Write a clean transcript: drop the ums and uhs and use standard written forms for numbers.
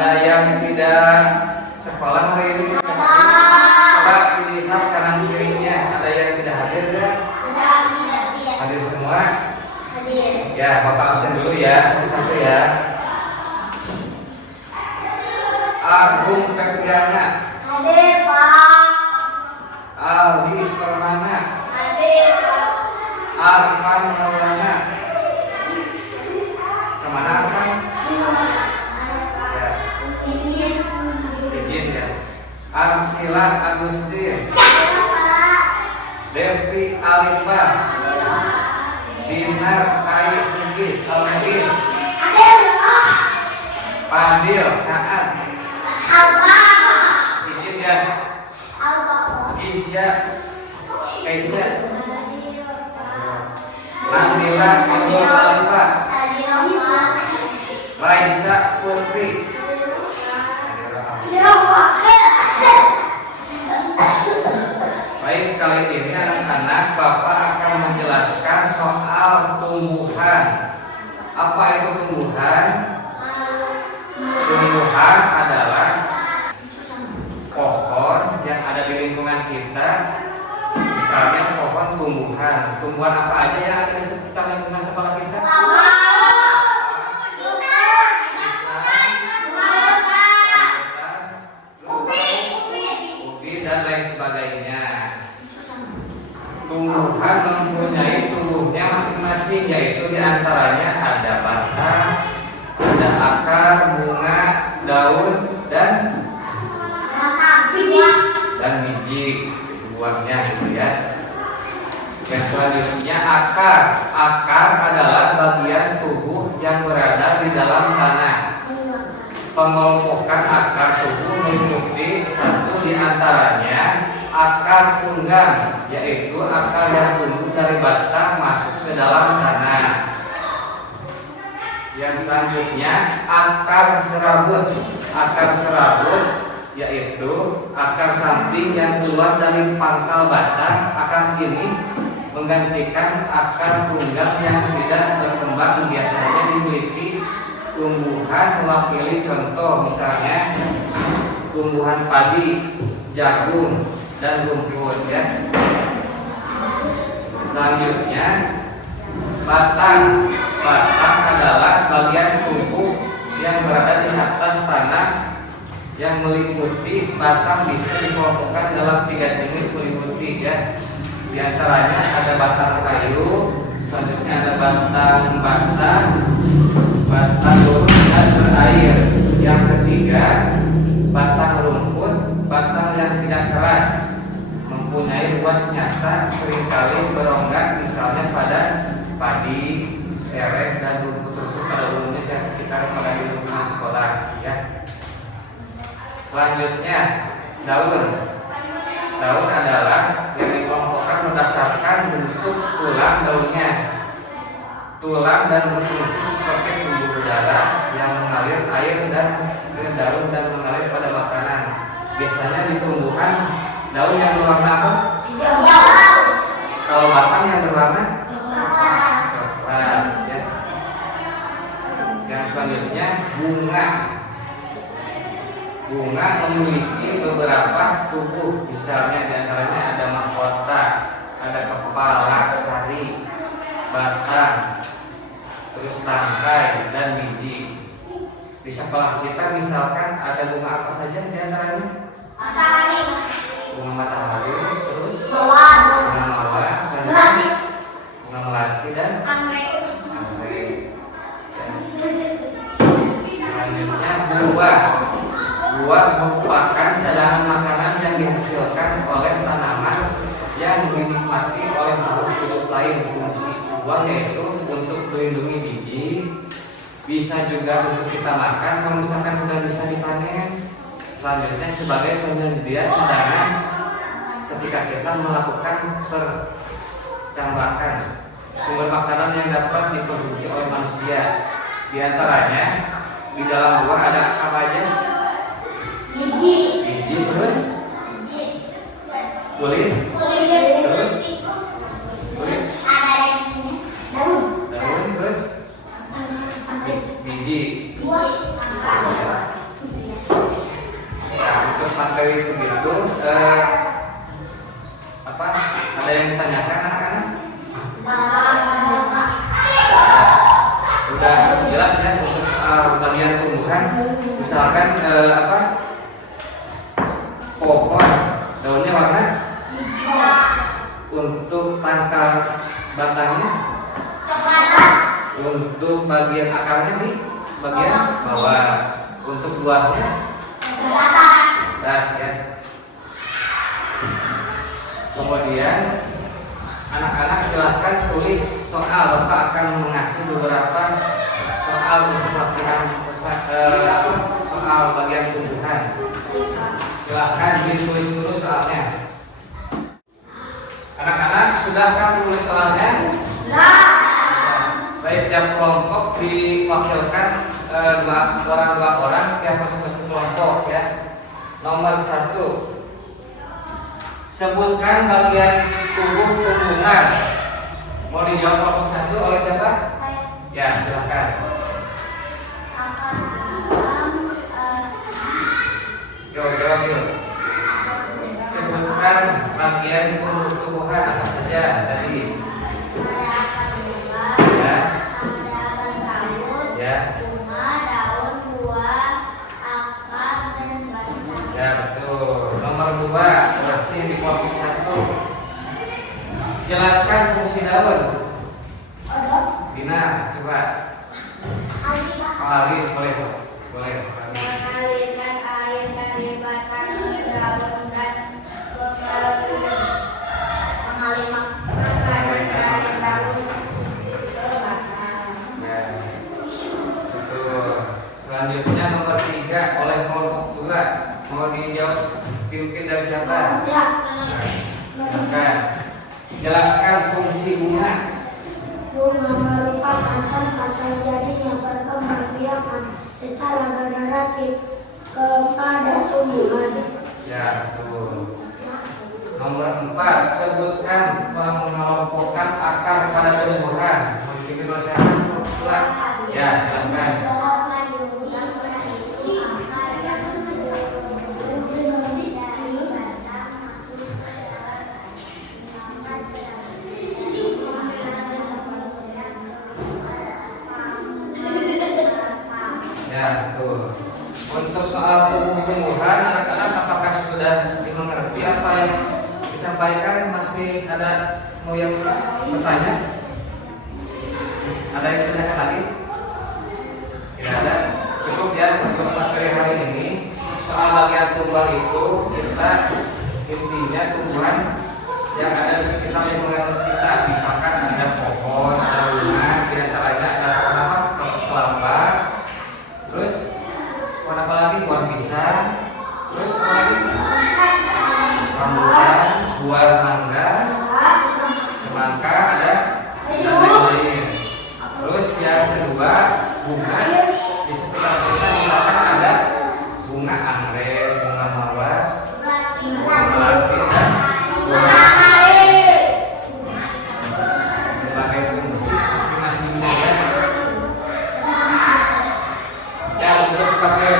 Ada yang tidak sekolah hari ini? Coba dilihat kanan kirinya. Ada yang tidak hadir ya? Tidak. Hadir semua? Hadir. Ya, Bapak absen dulu ya, satu-satu ya. Agung Petriana. Hadir, Pak. Aldi Permana. Hadir, Pak. Arfan Maulana. Kemana Arfan? Ya, izin ya. Arsila Agustin. Devi Alifa. Dinar Ai Nugis Almegis. Fadil Saad. Izin ya. Isya Kaisya. Nabila Abdul Alifa. Raisa Putri. Baik, kali ini anak-anak Bapak akan menjelaskan soal tumbuhan. Apa itu tumbuhan? Tumbuhan adalah pohon yang ada di lingkungan kita. Misalnya pohon tumbuhan. Tumbuhan apa aja yang ada di sekitar lingkungan sekolah kita? Dan lain sebagainya. Tumbuhan mempunyai tubuhnya masing-masing, yaitu diantaranya ada batang, ada akar, bunga, daun, dan biji buahnya gitu ya. Yang selanjutnya akar. Akar adalah bagian tubuh yang berada di dalam tanah. Pengelompokan akar tubuh meliputi satu diantaranya akar tunggang, yaitu akar yang tumbuh dari batang masuk ke dalam tanah. Yang selanjutnya akar serabut. Akar serabut yaitu akar samping yang keluar dari pangkal batang. Akar ini menggantikan akar tunggang yang tidak berkembang, biasanya dimiliki tumbuhan mewakili contoh, misalnya tumbuhan padi, jagung, dan rumput ya. Selanjutnya batang. Batang adalah bagian tubuh yang berada di atas tanah yang meliputi. Batang bisa dikelompokkan dalam 3 jenis meliputi ya. Di antaranya ada batang kayu, selanjutnya ada batang basah, batang lurus dan berair. Yang ketiga, batang rumput, batang yang tidak keras, mempunyai ruas nyata, seringkali berongga, misalnya pada padi, sereh, dan rumput-rumput pada umumnya yang sekitar pada di lingkungan sekolah ya. Selanjutnya, daun. Daun adalah yang dikelompokkan berdasarkan bentuk tulang daunnya. Tulang dan berfungsi seperti pembuluh darah yang mengalir air dan ke daun dan mengalir pada makanan. Biasanya di tumbuhan daun yang berwarna apa? Hijau. Kalau batang yang berwarna coklat ya. Yang selanjutnya bunga. Bunga memiliki beberapa tubuh, misalnya diantaranya ada mahkota, ada kepala, sari, batang, terus tangkai, dan biji. Di sekolah kita misalkan ada bunga apa saja diantaranya? Matahari. Bunga matahari, terus Mawar. bunga mawar, selanjutnya bunga melati, dan Anggrek. anggrek. Selanjutnya buah. Buah merupakan cadangan makanan yang dihasilkan oleh tanaman yang dinikmati oleh makhluk hidup lain. Fungsi buah yaitu untuk melindungi biji, bisa juga untuk kita makan kalau misalkan sudah bisa dipanen. Selanjutnya sebagai penyedia cadangan ketika kita melakukan percambakan sumber makanan yang dapat dikonsumsi oleh manusia. Di antaranya di dalam buah ada apa aja? Biji. Terus kulit, terus kulit, daun, terus biji. materi segitu apa ada yang ditanyakan anak-anak? Udah jelas ya untuk soal bagian tumbuhan, misalkan apa pohon daunnya warna untuk pangkal batangnya, untuk bagian akarnya di bagian bawah, untuk buahnya atas ya. Kemudian anak-anak silahkan tulis soal. Bapak akan mengasih beberapa soal untuk latihan soal bagian tumbuhan. Silahkan ditulis dulu soalnya. Anak-anak sudahkah menulis soalnya? Baik, tiap kelompok diwakilkan dua orang tiap masing-masing kelompok ya. Nomor 1, sebutkan bagian tubuh tumbuhan. Mau dijawab kelompok 1 oleh siapa? Ya, silakan. Jawab yuk. Sebutkan bagian tumbuh-tumbuhan apa saja tadi. Ya. Ya. Ya, betul. Nomor 2 masih di kelompok 1. Jelaskan fungsi daun. Dina, coba. Alif, boleh. Boleh. Mengalirkan air dari batang ke daun dan mengalirkan dari daun ke batang. Ya. Betul. Selanjutnya nomor 3 oleh kelompok 2. Mau dijawab pimpin dari siapa? Ya. Silakan. Jelaskan fungsi bunga. Bunga merupakan tempat terjadinya perkembangbiakan secara generatif kepada tumbuhan. Ya, betul. Nomor 4, sebutkan pengelompokan akar pada tumbuhan. Mau dipimpin oleh siapa? Ya, silakan. Ya, betul. Untuk soal tumbuh-tumbuhan, anak-anak apakah sudah dimengerti apa yang disampaikan? Masih ada mau yang bertanya? Ada yang ditanyakan lagi? Tidak ada. Cukup ya untuk materi hari ini. Soal bagian tumbuhan itu kita intinya tumbuhan yang ada di sekitar lingkungan kita. Misalkan ada pohon, ada bunga, di antaranya ada pohon apa? Kelapa. Terus pohon apa lagi? Pohon pisang. Terus apa lagi? Rambutan, buah mangga, semangka, ada dan lain-lain. Terus yang kedua, bunga di sekitar kita misalkan ada bunga anggrek, bunga mawar, bunga lapis, dan berbagai fungsi masing-masingnya ya. Ya, untuk pakai